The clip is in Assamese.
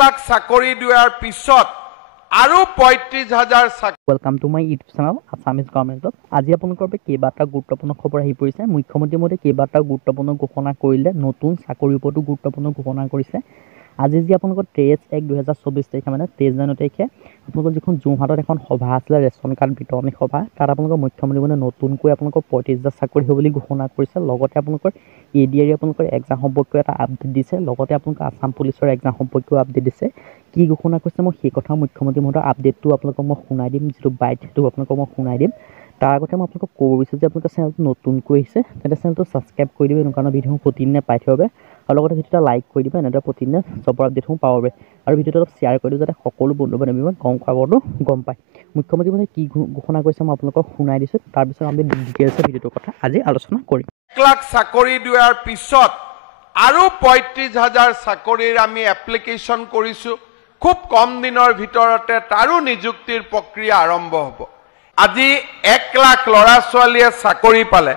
লাখ চাকৰি দিয়াৰ পিছত আৰু ৩৫,০০০ চাকৰি। Welcome to my YouTube channel Assamese government job. আজি আপোনালোকৰ বাবে কেইবাটা গুৰুত্বপূৰ্ণ খবৰ আহি পৰিছে। মুখ্যমন্ত্ৰী মহোদয়ে কেইবাটা গুৰুত্বপূৰ্ণ ঘোষণা কৰিলে, নতুন চাকৰিৰ ওপৰতো গুৰুত্বপূৰ্ণ ঘোষণা কৰিছে। আজি যি আপোনালোকৰ 23/১/২০২৪ তাৰিখে মানে 23 জানুৱাৰী তাৰিখে আপোনালোকৰ যিখন যোৰহাটত এখন সভা আছিলে, ৰেচন কাৰ্ড বিতৰণী সভা, তাত আপোনালোকৰ মুখ্যমন্ত্ৰী মহোদয়ে নতুনকৈ আপোনালোকৰ ৩৫,০০০ চাকৰি হ'ব বুলি ঘোষণা কৰিছে। লগতে আপোনালোকৰ ADR আপোনালোকৰ এক্সাম সম্পৰ্কীয় এটা আপডেট দিছে। লগতে আপোনালোকৰ আছাম পুলিচৰ এক্সাম সম্পৰ্কীয় আপডেট দিছে। কি ঘোষণা কৰিছে মই সেই কথা মুখ্যমন্ত্ৰী মহোদয়ৰ আপডেটটো আপোনালোকক মই শুনাই দিম, যিটো বাইট সেইটো আপোনালোকক মই শুনাই দিম। তাৰ আগতে মই আপোনালোকক ক'ব বিচাৰোঁ যে আপোনালোকৰ চেনেলটো নতুনকৈ আহিছে, তেন্তে চেনেলটো ছাবস্ক্ৰাইব কৰি দিব, এনেকুৱা ধৰণৰ ভিডিঅ'সমূহ প্ৰতিদিনে পাই থাকিব। আৰু লগতে ভিডিঅ'টো এটা লাইক কৰি দিব, এনেদৰে প্ৰতিদিনে জবৰ আপডেটসমূহ পাব পাৰে। আৰু ভিডিঅ'টো অলপ শ্বেয়াৰ কৰি দিব, যাতে সকলো বন্ধু বান্ধৱীয়ে খবৰটো গম পায়। মুখ্যমন্ত্ৰী মহোদয়ে কি ঘোষণা কৰিছে মই আপোনালোকক শুনাই দিছোঁ। তাৰপিছত আমি ডিটেইলছে ভিডিঅ'টোৰ কথা আজি আলোচনা কৰিম। ১ লাখ চাকৰি দিয়াৰ পিছত আৰু ৩৫,০০০ চাকৰিৰ আমি এপ্লিকেশ্যন কৰিছোঁ। খুব কম দিনৰ ভিতৰতে তাৰো নিযুক্তিৰ প্ৰক্ৰিয়া আৰম্ভ হ'ব। আজি ১ লাখ ল'ৰা ছোৱালীয়ে চাকৰি পালে।